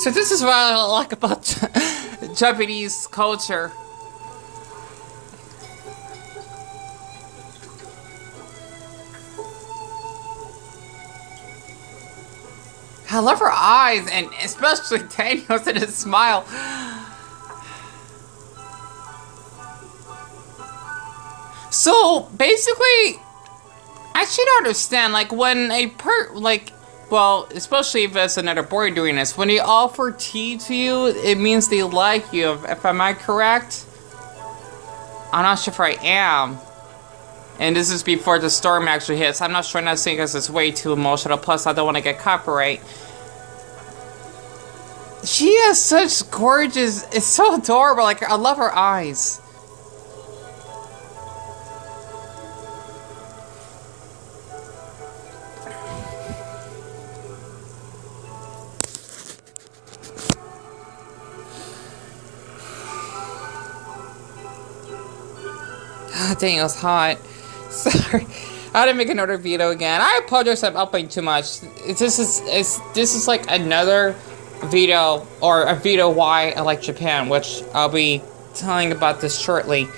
So this is what I like about Japanese culture. I love her eyes, and especially Daniel's and his smile. So basically, I should understand, like, when well, especially if it's another boy doing this, when they offer tea to you, it means they like you. If am I correct? I'm not sure if I am. And this is before the storm actually hits. I'm not sure, not saying because it's way too emotional. Plus, I don't want to get copyright. She has such gorgeous... It's so adorable. Like, I love her eyes. God dang, it was hot. Sorry. I had to make another video again. I apologize if I'm uploading too much. This is like another video, or a video why I like Japan, which I'll be telling about this shortly.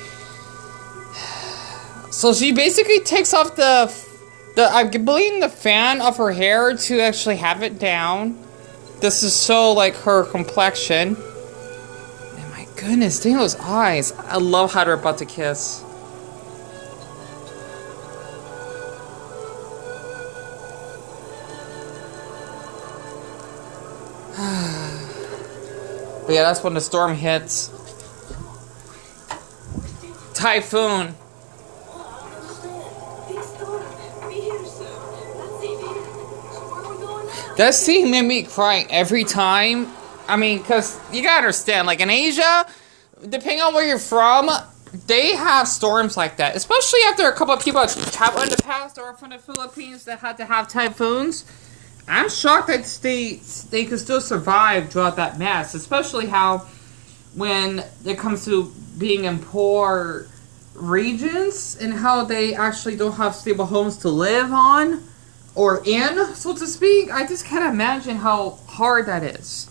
So she basically takes off I believe the fan of her hair to actually have it down. This is so like her complexion. And my goodness, dang those eyes. I love how they're about to kiss. But yeah, that's when the storm hits. Typhoon. That scene made me cry every time. I mean, because you gotta understand, like in Asia, depending on where you're from, they have storms like that. Especially after a couple of people traveled in the past or from the Philippines that had to have typhoons. I'm shocked that they could still survive throughout that mess. Especially how when it comes to being in poor regions and how they actually don't have stable homes to live on or in, so to speak. I just can't imagine how hard that is.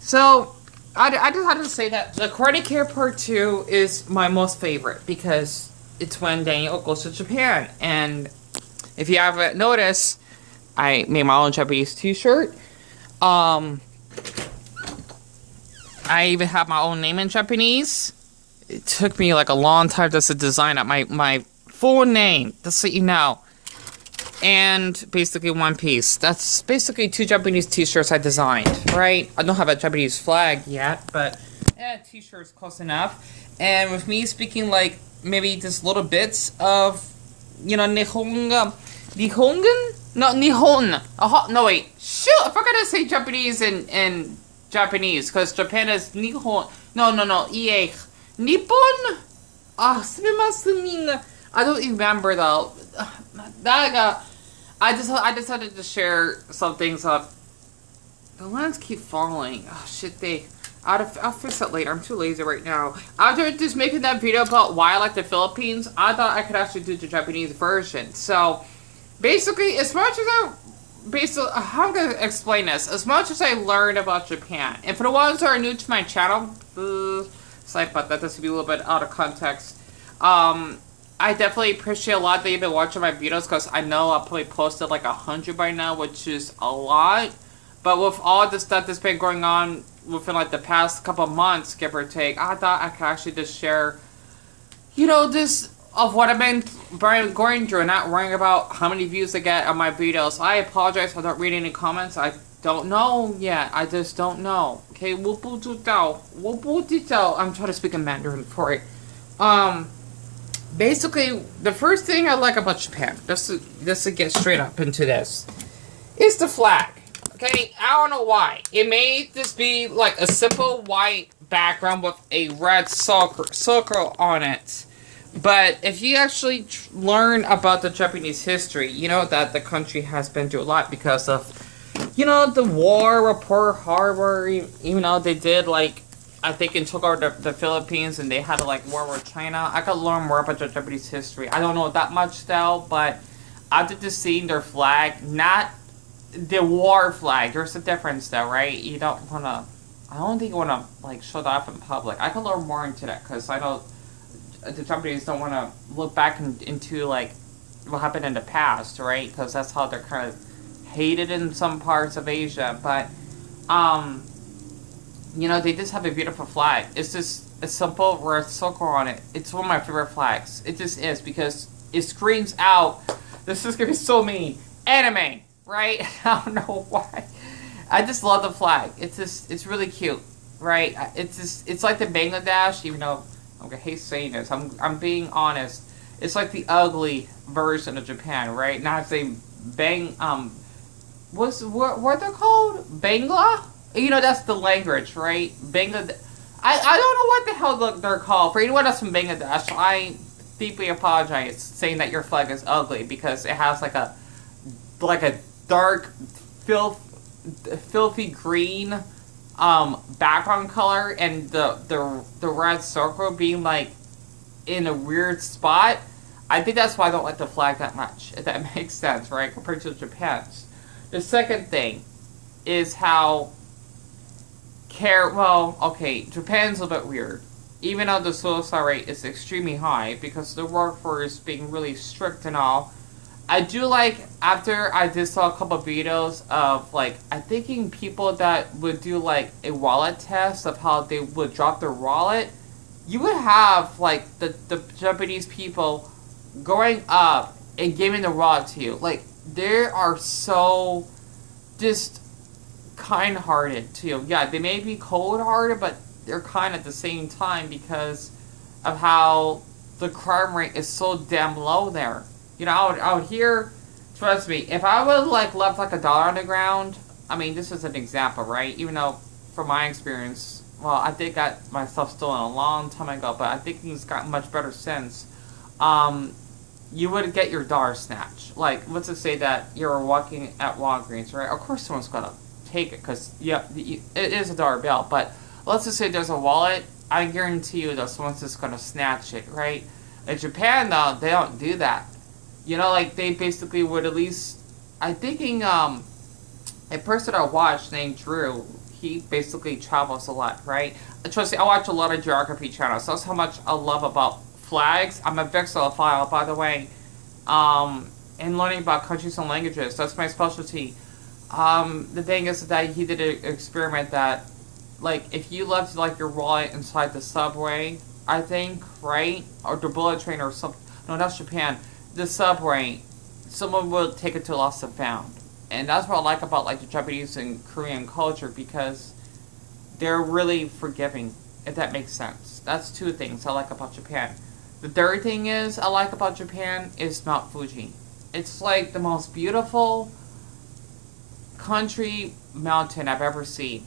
So I just had to say that the Karate Kid Part 2 is my most favorite because it's when Daniel goes to Japan. And if you haven't noticed, I made my own Japanese t-shirt. I even have my own name in Japanese. It took me like a long time just to design up my full name, just so you know. And basically one piece. That's basically 2 Japanese t-shirts I designed, right? I don't have a Japanese flag yet, but t-shirts close enough. And with me speaking like maybe just little bits of, you know, Nihongan? No, Nihon. No, wait. Shoot, I forgot to say Japanese in Japanese, because Japan is Nihon. No, Ie. Nippon? Sumimasen. I don't remember though. I decided to share some things up. The lens keep falling. Oh shit, I'll fix it later. I'm too lazy right now. After just making that video about why I like the Philippines, I thought I could actually do the Japanese version. So basically, as much as how I'm gonna explain this, as much as I learned about Japan, and for the ones that are new to my channel, sorry about that, this will be a little bit out of context. I definitely appreciate a lot that you've been watching my videos, because I know I probably posted like 100 by now, which is a lot. But with all the stuff that's been going on within like the past couple of months, give or take, I thought I could actually just share, you know, this of what I've been going through and not worrying about how many views I get on my videos. I apologize if I don't read any comments. I don't know yet. I just don't know. Okay, I'm trying to speak in Mandarin for it. Basically, the first thing I like about Japan, just to get straight up into this, is the flag. Okay, I don't know why. It may just be like a simple white background with a red circle on it. But if you actually learn about the Japanese history, you know that the country has been through a lot because of, you know, the war with Pearl Harbor. Even though they did, like, I think it took over the Philippines and they had to, like, war with China. I could learn more about the Japanese history. I don't know that much though, but after just seeing their flag, not the war flag. There's a difference though, right? You don't want to. I don't think you want to like show that off in public. I can learn more into that because I know the Japanese don't want to look back into like what happened in the past, right? Because that's how they're kind of hated in some parts of Asia. But you know, they just have a beautiful flag. It's just a simple red circle on it. It's one of my favorite flags. It just is because it screams out. This is gonna be so mean. Anime, right? I don't know why. I just love the flag. It's just, it's really cute, right? It's just, it's like the Bangladesh. Even though I'm gonna hate saying this, I'm being honest. It's like the ugly version of Japan, right? Not saying what they're called? Bangla? You know, that's the language, right? Bangladesh. I don't know what the hell they're called. For anyone that's from Bangladesh, I deeply apologize saying that your flag is ugly because it has like a dark, filthy green background color and the red circle being like in a weird spot. I think that's why I don't like the flag that much, if that makes sense, right? Compared to Japan's. The second thing is how well, okay, Japan's a bit weird. Even though the suicide rate is extremely high because the workforce being really strict and all, I do like, after I did saw a couple of videos of, like, I'm thinking people that would do, like, a wallet test of how they would drop their wallet, you would have, like, the Japanese people going up and giving the wallet to you. Like, they are so just kind-hearted to you. Yeah, they may be cold-hearted, but they're kind at the same time because of how the crime rate is so damn low there. You know, out here, trust me, if I would like left like $1 on the ground, I mean, this is an example, right? Even though, from my experience, well, I did got myself stolen a long time ago, but I think things gotten much better since. You would get your dollar snatched. Like, let's just say that you're walking at Walgreens, right? Of course someone's gonna take it, because, yeah, it is a dollar bill, but let's just say there's a wallet, I guarantee you that someone's just gonna snatch it, right? In Japan, though, they don't do that. You know, like, they basically would at least, I'm thinking, a person I watched named Drew, he basically travels a lot, right? Trust me, I watch a lot of geography channels. That's how much I love about flags. I'm a Vixophile, by the way, and learning about countries and languages. That's my specialty. The thing is that he did an experiment that, like, if you left, like, your wallet inside the subway, I think, right? Or the bullet train or something. No, that's Japan. The subway, someone will take it to lost and found. And that's what I like about, like, the Japanese and Korean culture, because they're really forgiving, if that makes sense. That's two things I like about Japan. The third thing is I like about Japan is Mount Fuji. It's like the most beautiful country mountain I've ever seen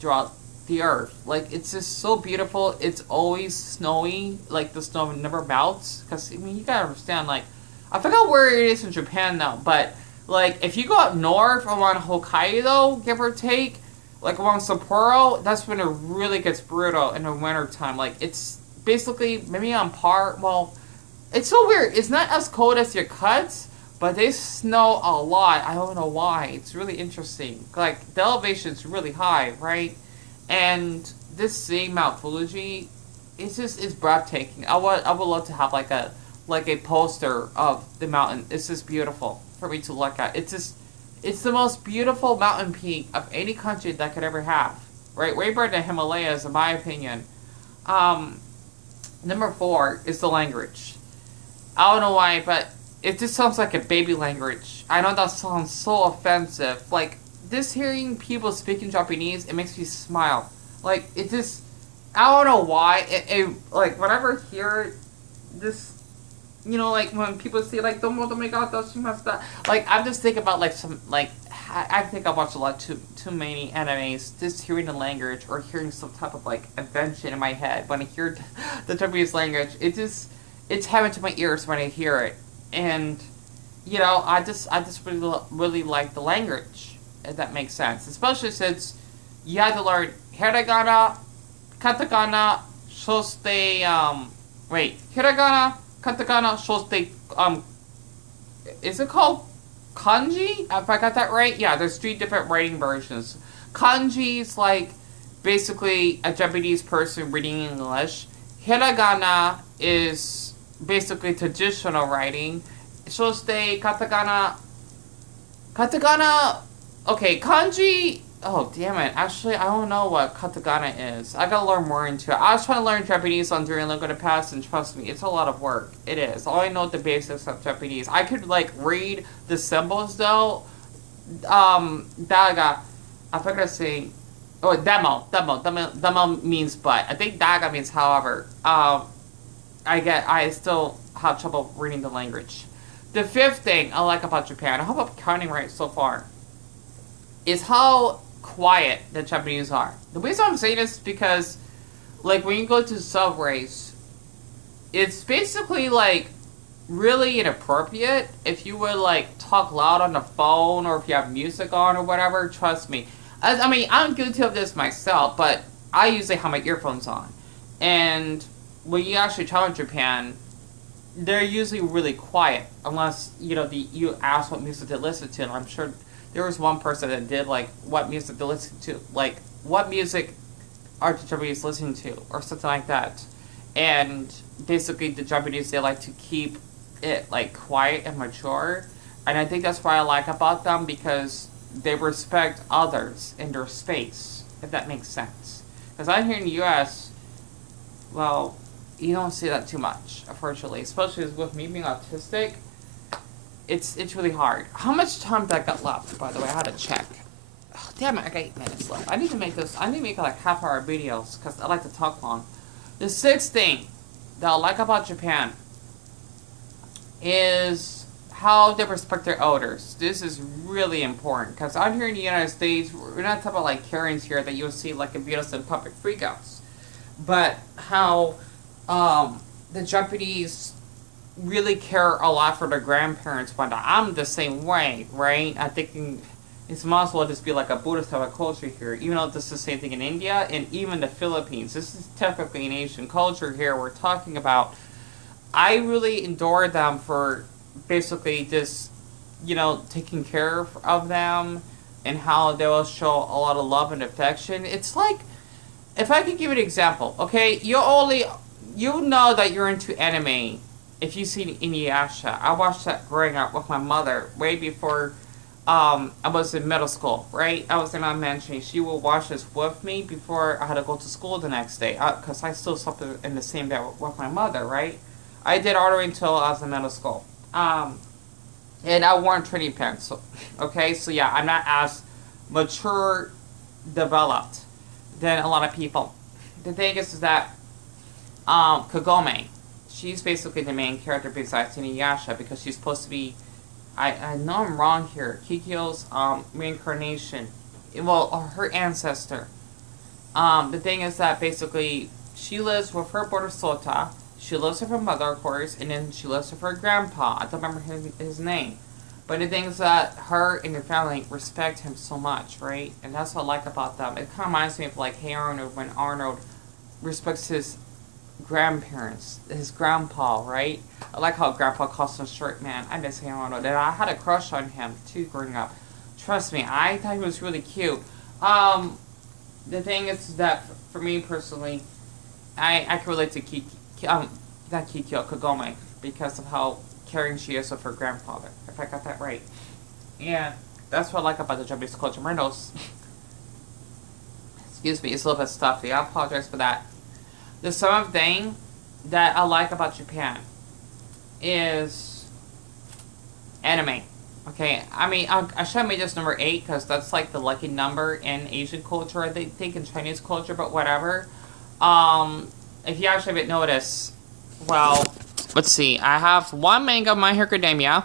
throughout the earth. Like, it's just so beautiful. It's always snowy. Like, the snow never melts. Because, I mean, you gotta understand, like, I forgot where it is in Japan now, but, like, if you go up north around Hokkaido, give or take, like around Sapporo, that's when it really gets brutal in the winter time. Like, it's basically maybe on par. Well, it's so weird. It's not as cold as your cuts, but they snow a lot. I don't know why. It's really interesting. Like, the elevation's really high, right? And this seeing Mount Fuji, it's breathtaking. I would love to have like a poster of the mountain. It's just beautiful for me to look at. It's the most beautiful mountain peak of any country that could ever have. Right? Way better than Himalayas, in my opinion. Number 4 is the language. I don't know why, but it just sounds like a baby language. I know that sounds so offensive. Like, this hearing people speaking Japanese, it makes me smile. Like, it just, I don't know why. Like, whenever I hear this, you know, like, when people say, like, like, I'm just thinking about, like, some, like, I think I watch a lot too many animes. Just hearing the language or hearing some type of, like, invention in my head. When I hear the Japanese language, it's heaven to my ears when I hear it. And, you know, I just really like the language, if that makes sense. Especially since you had to learn hiragana, katakana, shoste, hiragana, katakana, shoste, is it called kanji, if I got that right. Yeah, there's 3 different writing versions. Kanji is like basically a Japanese person reading English. Hiragana is basically traditional writing. So stay katakana. Okay, kanji. Oh, damn it. Actually, I don't know what katakana is. I gotta learn more into it. I was trying to learn Japanese on Duolingo in the past, and trust me, it's a lot of work. It is. All I know is the basics of Japanese. I could, like, read the symbols, though. Daga. I forgot to say. Oh, demo means but. I think daga means however. I still have trouble reading the language. The 5th thing I like about Japan, I hope I'm counting right so far, is how quiet the Japanese are. The reason I'm saying this is because, like, when you go to subways, it's basically, like, really inappropriate if you would, like, talk loud on the phone or if you have music on or whatever. Trust me. I mean, I'm guilty of this myself, but I usually have my earphones on. And when you actually travel in Japan, they're usually really quiet, unless, you know, you ask what music to listen to, and I'm sure there was one person that did, like, what music to listen to, like, what music are the Japanese listening to, or something like that. And basically, the Japanese, they like to keep it, like, quiet and mature. And I think that's what I like about them, because they respect others in their space, if that makes sense. Because I'm here in the U.S., well, you don't see that too much, unfortunately. Especially with me being autistic. It's really hard. How much time did I got left, by the way? I had to check. Oh, damn it, I got 8 minutes left. I need to make like half-hour videos, because I like to talk long. The 6th thing that I like about Japan is how they respect their elders. This is really important, because out here in the United States, we're not talking about like Karens here that you'll see like in videos and public freakouts. But how the Japanese really care a lot for their grandparents. But I'm the same way, right? I'm thinking it's might as well just be like a Buddhist type of culture here, even though this is the same thing in India and even the Philippines. This is technically an Asian culture here we're talking about. I really adore them for basically just, you know, taking care of them and how they will show a lot of love and affection. It's like, if I could give an example, okay, you know that you're into anime if you've seen Inuyasha. I watched that growing up with my mother way before I was in middle school, right? I was in elementary. She would watch this with me before I had to go to school the next day, because I still slept in the same bed with my mother, right? I did all the way until I was in middle school. And I wore training pants, so, okay? So yeah, I'm not as mature, developed than a lot of people. The thing is that Kagome, she's basically the main character besides Inuyasha, because she's supposed to be, I know I'm wrong here, Kikyo's reincarnation, well, her ancestor. The thing is that basically she lives with her brother Sota, she lives with her mother, of course, and then she lives with her grandpa. I don't remember his name. But the thing is that her and her family respect him so much, right? And that's what I like about them. It kind of reminds me of like Hey Arnold, when Arnold respects his grandparents, his grandpa, right? I like how grandpa calls him short man. I miss Hey Arnold. And I had a crush on him too growing up. Trust me, I thought he was really cute. The thing is that for me personally, I can relate to Kagome, because of how caring she is of her grandfather, if I got that right. And that's what I like about the Japanese culture. My nose, excuse me, it's a little bit stuffy. I apologize for that. The seventh thing that I like about Japan is anime. Okay, I mean, I should have made this number 8 because that's like the lucky number in Asian culture, I think in Chinese culture, but whatever. If you actually haven't noticed, well, let's see. I have one manga of My Hero Academia.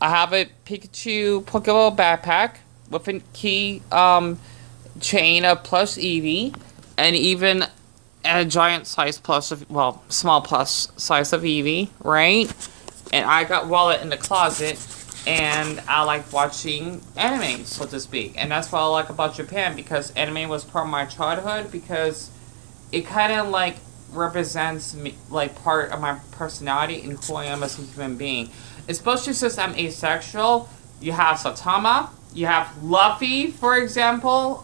I have a Pikachu Pokeball backpack with a key chain of plus Eevee, and even a giant size plus of, well, small plus size of Eevee, right? And I got wallet in the closet, and I like watching anime, so to speak. And that's what I like about Japan, because anime was part of my childhood, because it kind of like represents me, like part of my personality and who I am as a human being. Especially since I'm asexual, You have Saitama. You have Luffy, for example.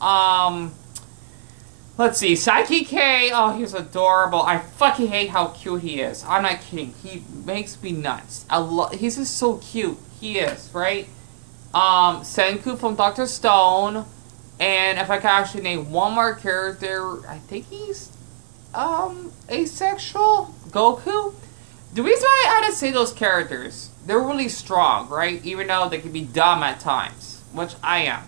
Let's see, Saiki K. Oh, he's adorable. I fucking hate how cute he is. I'm not kidding. He makes me nuts. He's just so cute. He is, right? Senku from Dr. Stone. And if I can actually name one more character, I think he's asexual. Goku. The reason why I had to say those characters, they're really strong, right? Even though they can be dumb at times, which I am.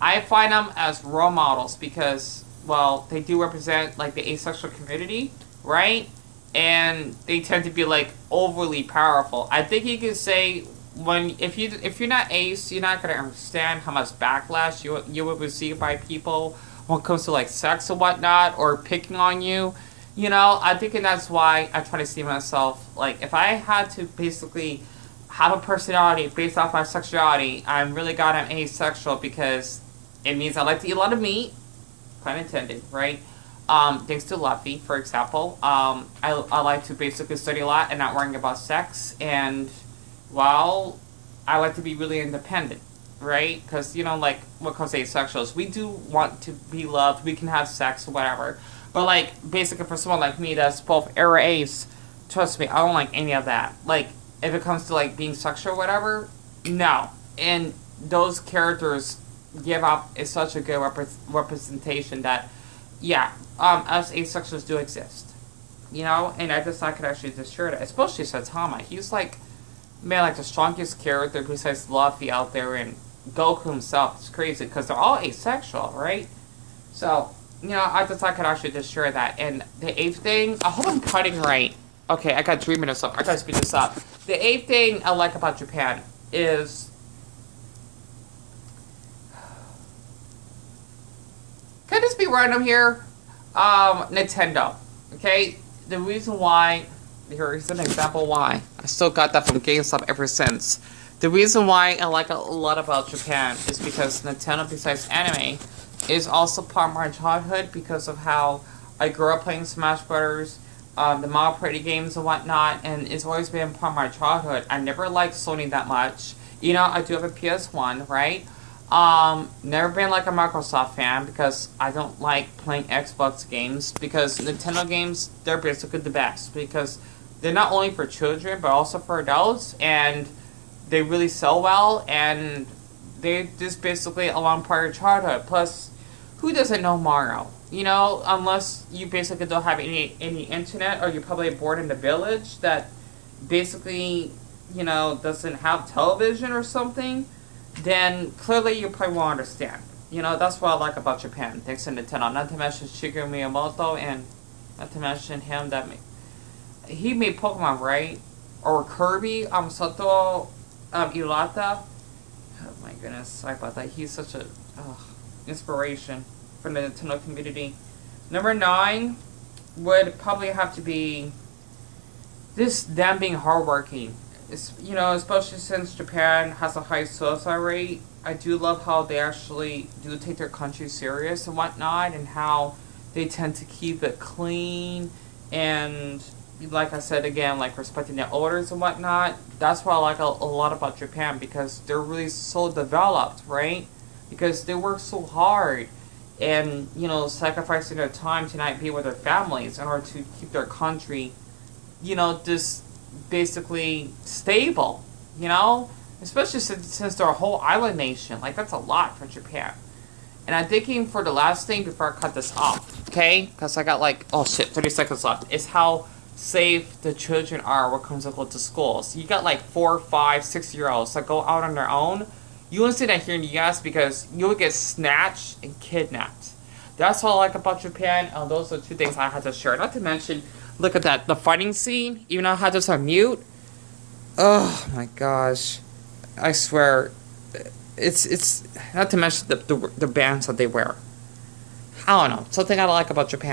I find them as role models because, well, they do represent like the asexual community, right? And they tend to be like overly powerful. I think you could say if you're not ace, you're not gonna understand how much backlash you would receive by people when it comes to like sex and whatnot or picking on you. You know, I think that's why I try to see myself like if I had to basically have a personality based off my sexuality, I'm really glad I'm asexual because it means I like to eat a lot of meat, pun intended, right? Thanks to Luffy, for example. I like to basically study a lot and not worrying about sex. And, well, I like to be really independent, right? Because, you know, like, what comes to asexuals, we do want to be loved. We can have sex or whatever. But, like, basically for someone like me that's both era ace, trust me, I don't like any of that. Like, if it comes to, like, being sexual or whatever, no. And those characters give off is such a good representation that, yeah, us asexuals do exist, you know, and I just thought I could actually just share that, especially Saitama. He's like, man, like the strongest character besides Luffy out there, and Goku himself is crazy because they're all asexual, right? So, you know, I just thought I could actually just share that. And the eighth thing, I hope I'm cutting right. Okay, I got 3 minutes up. I gotta speed this up. The eighth thing I like about Japan is, can I just be random here? Nintendo. Okay? The reason why, here's an example why. I still got that from GameStop ever since. The reason why I like a lot about Japan is because Nintendo, besides anime, is also part of my childhood because of how I grew up playing Smash Brothers, the Mario Party games and whatnot, and it's always been part of my childhood. I never liked Sony that much. You know, I do have a PS1, right? Never been like a Microsoft fan because I don't like playing Xbox games because Nintendo games, they're basically the best because they're not only for children but also for adults, and they really sell well, and they just basically a long part of your childhood. Plus, who doesn't know Mario? You know, unless you basically don't have any internet or you're probably bored in the village that basically, you know, doesn't have television or something, then clearly you probably won't understand. You know, that's what I like about Japan, thanks to Nintendo. Not to mention Shigeru Miyamoto, and not to mention him that he made Pokemon, right? Or Kirby, Satoru Iwata. Oh my goodness, sorry about that. He's such a inspiration for the Nintendo community. Number 9 would probably have to be just them being hardworking. It's, you know, especially since Japan has a high suicide rate, I do love how they actually do take their country serious and whatnot, and how they tend to keep it clean, and like I said again, like respecting their elders and whatnot. That's what I like a lot about Japan, because they're really so developed, right? Because they work so hard and, you know, sacrificing their time to not be with their families in order to keep their country, you know, just basically stable, you know, especially since they're a whole island nation. Like, that's a lot for Japan. And I'm thinking for the last thing before I cut this off, okay, because I got like, oh shit, 30 seconds left, is how safe the children are when it comes to go to school. So you got like 4, 5, 6-year-olds that go out on their own. You won't see that here in the US because you'll get snatched and kidnapped. That's what I like about Japan, and those are 2 things I had to share. Not to mention, look at that, the fighting scene, even though I had this on mute. Oh my gosh. I swear, it's not to mention the bands that they wear. I don't know, something I like about Japan.